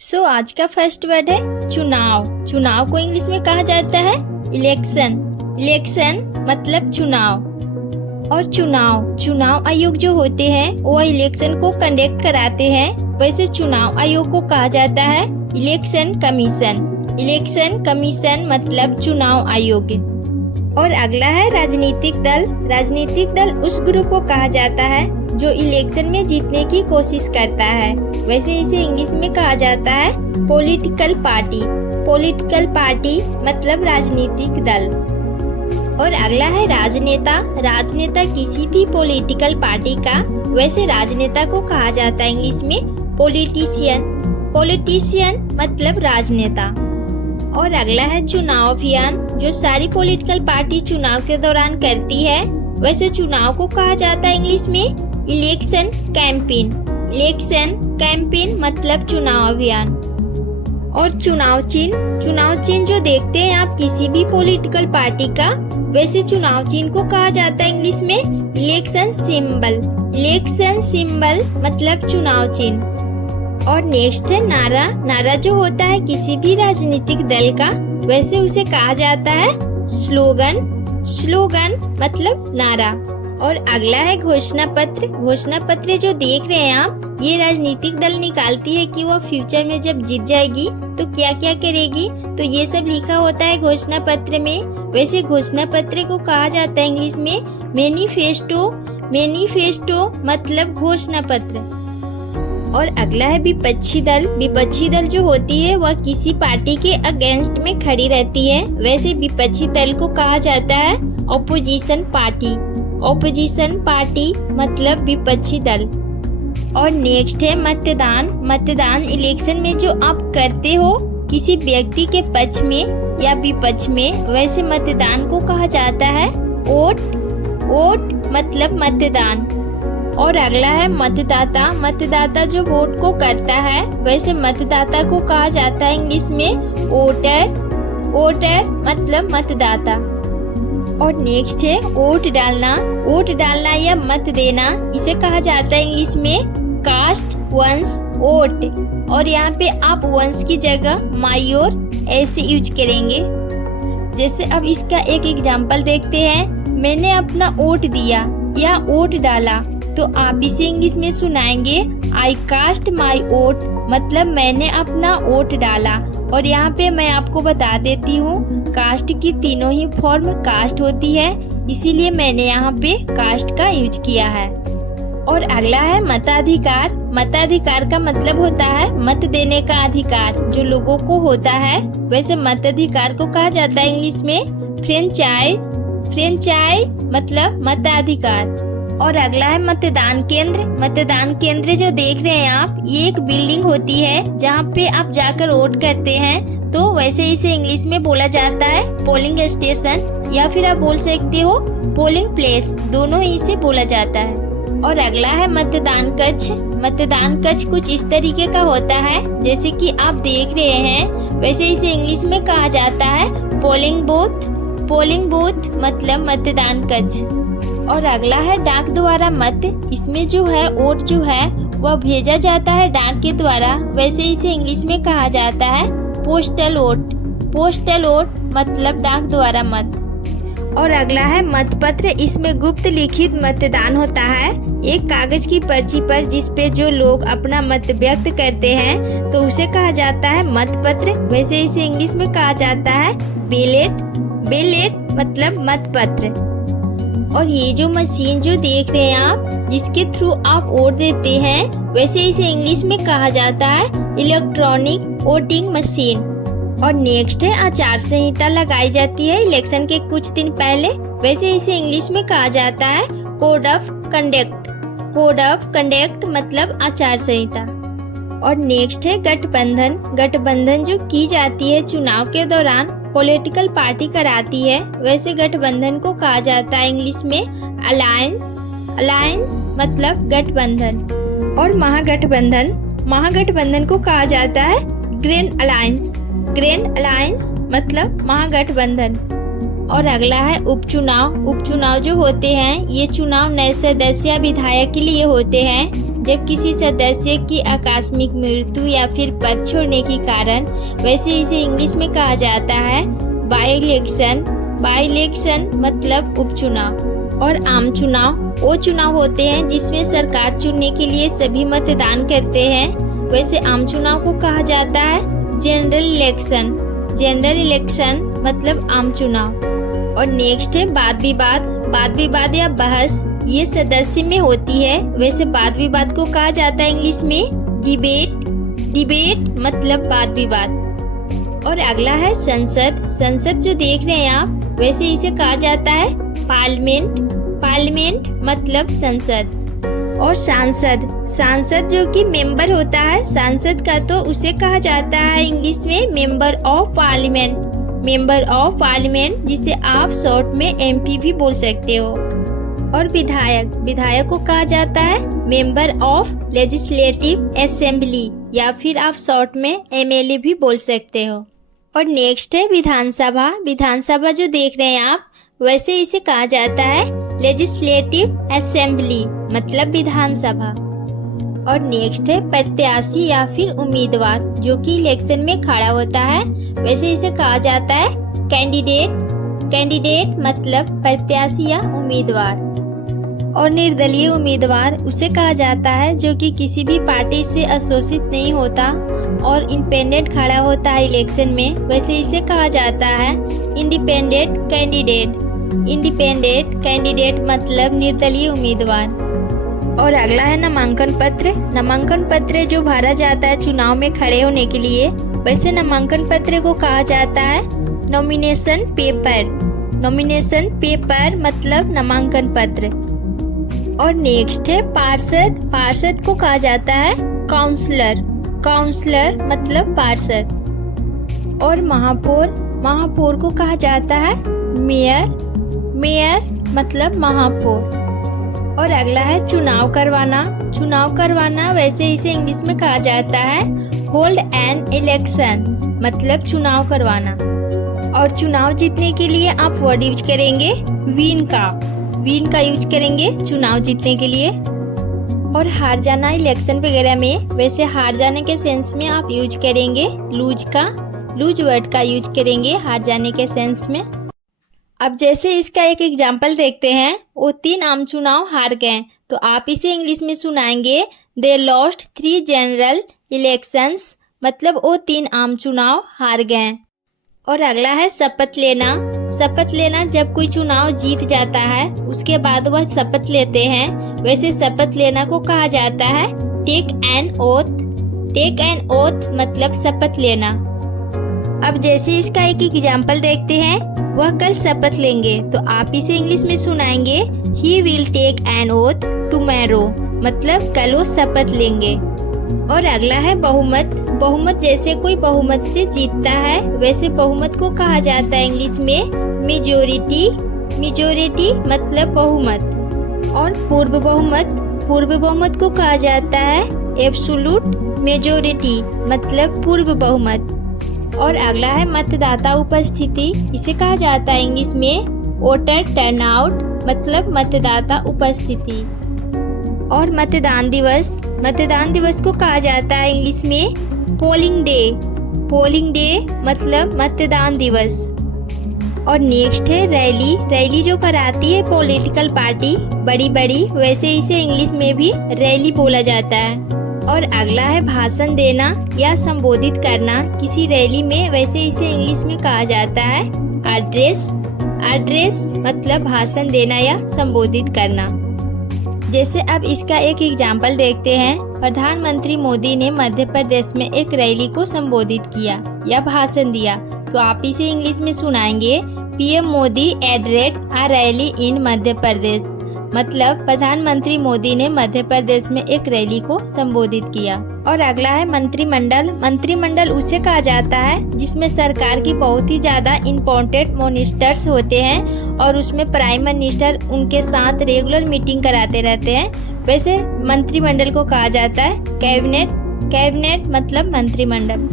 आज का first word है चुनाव। चुनाव को इंग्लिश में कहा जाता है इलेक्शन। इलेक्शन मतलब चुनाव। और चुनाव आयोग जो होते हैं वो इलेक्शन को कंडक्ट कराते हैं। वैसे चुनाव आयोग को कहा जाता है इलेक्शन कमीशन। इलेक्शन कमीशन मतलब चुनाव आयोग। और अगला है राजनीतिक दल। राजनीतिक दल उस ग्रुप को कहा जाता है जो इलेक्शन में जीतने की कोशिश करता है। वैसे इसे इंग्लिश में कहा जाता है पॉलिटिकल पार्टी। पॉलिटिकल पार्टी मतलब राजनीतिक दल। और अगला है राजनेता। राजनेता किसी भी पॉलिटिकल पार्टी का। वैसे राजनेता को कहा जाता है इंग्लिश में पॉलिटिशियन। पॉलिटिशियन मतलब राजनेता। और अगला है चुनाव अभियान, जो सारी पॉलिटिकल पार्टी चुनाव के दौरान करती है। वैसे चुनाव को कहा जाता है इंग्लिश में इलेक्शन कैंपेन। इलेक्शन कैंपेन मतलब चुनाव अभियान। और चुनाव चिन्ह जो देखते हैं आप किसी भी पॉलिटिकल पार्टी का, वैसे चुनाव चिन्ह को कहा जाता है इंग्लिश में इलेक्शन सिंबल। इलेक्शन सिंबल मतलब चुनाव चिन्ह। और नेक्स्ट है नारा। नारा जो होता है किसी भी राजनीतिक दल का, वैसे उसे कहा जाता है स्लोगन। स्लोगन मतलब नारा। और अगला है घोषणा पत्र। घोषणा पत्र जो देख रहे हैं आप, ये राजनीतिक दल निकालती है कि वो फ्यूचर में जब जीत जाएगी तो क्या क्या करेगी, तो ये सब लिखा होता है घोषणा पत्र में। वैसे घोषणा पत्र को कहा जाता है इंग्लिश में मैनिफेस्टो। मैनिफेस्टो मतलब घोषणा पत्र। और अगला है विपक्षी दल। विपक्षी दल जो होती है वह किसी पार्टी के अगेंस्ट में खड़ी रहती है। वैसे विपक्षी दल को कहा जाता है ऑपोजिशन पार्टी। ऑपोजिशन पार्टी मतलब विपक्षी दल। और नेक्स्ट है मतदान। मतदान इलेक्शन में जो आप करते हो किसी व्यक्ति के पक्ष में या विपक्ष में, वैसे मतदान को कहा जाता है वोट। वोट मतलब मतदान। और अगला है मतदाता। मतदाता जो वोट को करता है, वैसे मतदाता को कहा जाता है इंग्लिश में वोटर। वोटर मतलब मतदाता। और नेक्स्ट है वोट डालना। वोट डालना या मत देना, इसे कहा जाता है इंग्लिश में कास्ट वंस वोट। और यहाँ पे आप वंस की जगह माई और ऐसे यूज करेंगे। जैसे अब इसका एक एग्जाम्पल देखते हैं। मैंने अपना वोट दिया या वोट डाला, तो आप इसे इंग्लिश में सुनाएंगे आई कास्ट माई वोट, मतलब मैंने अपना वोट डाला। और यहाँ पे मैं आपको बता देती हूँ, कास्ट की तीनों ही फॉर्म कास्ट होती है, इसीलिए मैंने यहाँ पे कास्ट का यूज किया है। और अगला है मताधिकार। मताधिकार का मतलब होता है मत देने का अधिकार जो लोगों को होता है। वैसे मताधिकार को कहा जाता है इंग्लिश में फ्रेंचाइज। फ्रेंचाइज मतलब मताधिकार। और अगला है मतदान केंद्र। मतदान केंद्र जो देख रहे हैं आप, ये एक बिल्डिंग होती है जहाँ पे आप जाकर वोट करते हैं, तो वैसे इसे इंग्लिश में बोला जाता है पोलिंग स्टेशन, या फिर आप बोल सकते हो पोलिंग प्लेस, दोनों ही इसे बोला जाता है। और अगला है मतदान कक्ष। मतदान कक्ष कुछ इस तरीके का होता है जैसे कि आप देख रहे हैं, वैसे इसे इंग्लिश में कहा जाता है पोलिंग बूथ। पोलिंग बूथ मतलब मतदान कक्ष। और अगला है डाक द्वारा मत। इसमें जो है वोट जो है वह भेजा जाता है डाक के द्वारा। वैसे इसे इंग्लिश में कहा जाता है पोस्टल वोट। पोस्टल वोट मतलब डाक द्वारा मत। और अगला है मतपत्र। इसमें गुप्त लिखित मतदान होता है, एक कागज की पर्ची पर जिसपे जो लोग अपना मत व्यक्त करते हैं, तो उसे कहा जाता है मतपत्र। वैसे इसे इंग्लिश में कहा जाता है बैलेट। बैलेट मतलब मतपत्र। और ये जो मशीन जो देख रहे हैं आप, जिसके थ्रू आप वोट देते हैं, वैसे इसे इंग्लिश में कहा जाता है इलेक्ट्रॉनिक वोटिंग मशीन। और नेक्स्ट है आचार संहिता लगाई जाती है इलेक्शन के कुछ दिन पहले। वैसे इसे इंग्लिश में कहा जाता है code of conduct. Code of conduct मतलब आचार संहिता। और नेक्स्ट है गठबंधन। गठबंधन जो की जाती है चुनाव के दौरान, पॉलिटिकल पार्टी कराती है। वैसे गठबंधन को कहा जाता है इंग्लिश में अलायंस। अलायंस मतलब गठबंधन। और महागठबंधन। महागठबंधन को कहा जाता है ग्रैंड अलायंस। ग्रैंड अलायंस मतलब महागठबंधन। और अगला है उपचुनाव। उपचुनाव जो होते हैं ये चुनाव नए सदस्य या विधायक के लिए होते हैं जब किसी सदस्य की आकस्मिक मृत्यु या फिर पद छोड़ने के कारण। वैसे इसे इंग्लिश में कहा जाता है बाई इलेक्शन। बाई इलेक्शन मतलब उपचुनाव। और आम चुनाव वो चुनाव होते हैं जिसमें सरकार चुनने के लिए सभी मतदान करते हैं। वैसे आम चुनाव को कहा जाता है जनरल इलेक्शन। जनरल इलेक्शन मतलब आम चुनाव। और नेक्स्ट है वाद विवाद। वाद विवाद या बहस ये सदस्य में होती है। वैसे वाद विवाद को कहा जाता है इंग्लिश में डिबेट। डिबेट मतलब वाद विवाद। और अगला है संसद। संसद जो देख रहे हैं आप वैसे इसे कहा जाता है पार्लियामेंट। पार्लियामेंट मतलब संसद। और सांसद। सांसद जो कि मेंबर होता है सांसद का तो उसे कहा जाता है इंग्लिश में member of parliament. Member of parliament जिसे आप शॉर्ट में एमपी भी बोल सकते हो। और विधायक। विधायक को कहा जाता है मेंबर ऑफ लेजिस्लेटिव असेंबली या फिर आप शॉर्ट में एमएलए भी बोल सकते हो। और नेक्स्ट है विधानसभा। विधानसभा जो देख रहे हैं आप वैसे इसे कहा जाता है लेजिस्लेटिव असेंबली मतलब विधानसभा। और नेक्स्ट है प्रत्याशी या फिर उम्मीदवार जो कि इलेक्शन में खड़ा होता है। वैसे इसे कहा जाता है कैंडिडेट। कैंडिडेट मतलब प्रत्याशी या उम्मीदवार। और निर्दलीय उम्मीदवार उसे कहा जाता है जो कि किसी भी पार्टी से एसोसिएट नहीं होता और इंडिपेंडेंट खड़ा होता है इलेक्शन में। वैसे इसे कहा जाता है इंडिपेंडेंट कैंडिडेट। इंडिपेंडेंट कैंडिडेट मतलब निर्दलीय उम्मीदवार। और अगला है नामांकन पत्र। नामांकन पत्र जो भरा जाता है चुनाव में खड़े होने के लिए। वैसे नामांकन पत्र को कहा जाता है नॉमिनेशन पेपर। नॉमिनेशन पेपर मतलब नामांकन पत्र। और नेक्स्ट है पार्षद। पार्षद को कहा जाता है काउंसलर। काउंसलर मतलब पार्षद। और महापौर। महापौर को कहा जाता है मेयर। मेयर मतलब महापौर। और अगला है चुनाव करवाना। चुनाव करवाना वैसे इसे इंग्लिश में कहा जाता है होल्ड एन इलेक्शन मतलब चुनाव करवाना। और चुनाव जीतने के लिए आप वर्ड यूज करेंगे विन का। विन का यूज करेंगे चुनाव जीतने के लिए। और हार जाना इलेक्शन वगैरह में वैसे हार जाने के सेंस में आप यूज करेंगे लूज का। लूज वर्ड का यूज करेंगे हार जाने के सेंस में। अब जैसे इसका एक एग्जाम्पल देखते हैं। वो 3 आम चुनाव हार गए तो आप इसे इंग्लिश में सुनाएंगे दे लॉस्ट 3 जनरल इलेक्शंस मतलब वो 3 आम चुनाव हार गए। और अगला है शपथ लेना। शपथ लेना जब कोई चुनाव जीत जाता है उसके बाद वह शपथ लेते हैं। वैसे शपथ लेना को कहा जाता है take an oath. Take an oath मतलब शपथ लेना। अब जैसे इसका एक एग्जाम्पल देखते हैं। वह कल शपथ लेंगे तो आप इसे इंग्लिश में सुनाएंगे he will take an oath tomorrow मतलब कल वो शपथ लेंगे। और अगला है बहुमत। बहुमत जैसे कोई बहुमत से जीतता है वैसे बहुमत को कहा जाता है इंग्लिश में मेजोरिटी। मेजोरिटी मतलब बहुमत। और पूर्व बहुमत। पूर्व बहुमत को कहा जाता है एब्सोल्यूट मेजोरिटी मतलब पूर्व बहुमत। और अगला है मतदाता उपस्थिति। इसे कहा जाता है इंग्लिश में वोटर टर्नआउट मतलब मतदाता उपस्थिति। और मतदान दिवस। मतदान दिवस को कहा जाता है इंग्लिश में पोलिंग डे। पोलिंग डे मतलब मतदान दिवस। और नेक्स्ट है रैली। रैली जो कराती है पॉलिटिकल पार्टी बड़ी बड़ी वैसे इसे इंग्लिश में भी रैली बोला जाता है। और अगला है भाषण देना या संबोधित करना किसी रैली में वैसे इसे इंग्लिश में कहा जाता है एड्रेस। एड्रेस मतलब भाषण देना या संबोधित करना। जैसे अब इसका एक एग्जाम्पल देखते हैं। प्रधानमंत्री मोदी ने मध्य प्रदेश में एक रैली को संबोधित किया या भाषण दिया तो आप इसे इंग्लिश में सुनाएंगे PM Modi addressed a rally in Madhya Pradesh मतलब प्रधानमंत्री मोदी ने मध्य प्रदेश में एक रैली को संबोधित किया। और अगला है मंत्रिमंडल। मंत्रिमंडल उसे कहा जाता है जिसमें सरकार की बहुत ही ज्यादा इम्पोर्टेंट मिनिस्टर्स होते हैं और उसमें प्राइम मिनिस्टर उनके साथ रेगुलर मीटिंग कराते रहते हैं। वैसे मंत्रिमंडल को कहा जाता है कैबिनेट। कैबिनेट मतलब मंत्रिमंडल।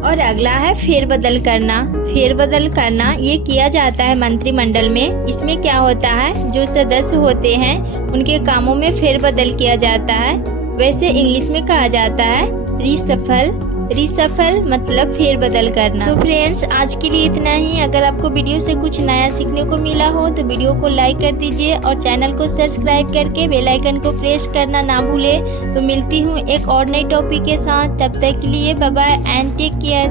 और अगला है फेरबदल करना। फेरबदल करना ये किया जाता है मंत्रिमंडल में। इसमें क्या होता है, जो सदस्य होते हैं उनके कामों में फेरबदल किया जाता है। वैसे इंग्लिश में कहा जाता है रीशफल। रीशफल मतलब फेरबदल करना। तो फ्रेंड्स, आज के लिए इतना ही। अगर आपको वीडियो से कुछ नया सीखने को मिला हो तो वीडियो को लाइक कर दीजिए और चैनल को सब्सक्राइब करके बेल आइकन को प्रेस करना ना भूले। तो मिलती हूँ एक और नई टॉपिक के साथ। तब तक के लिए bye bye and take care.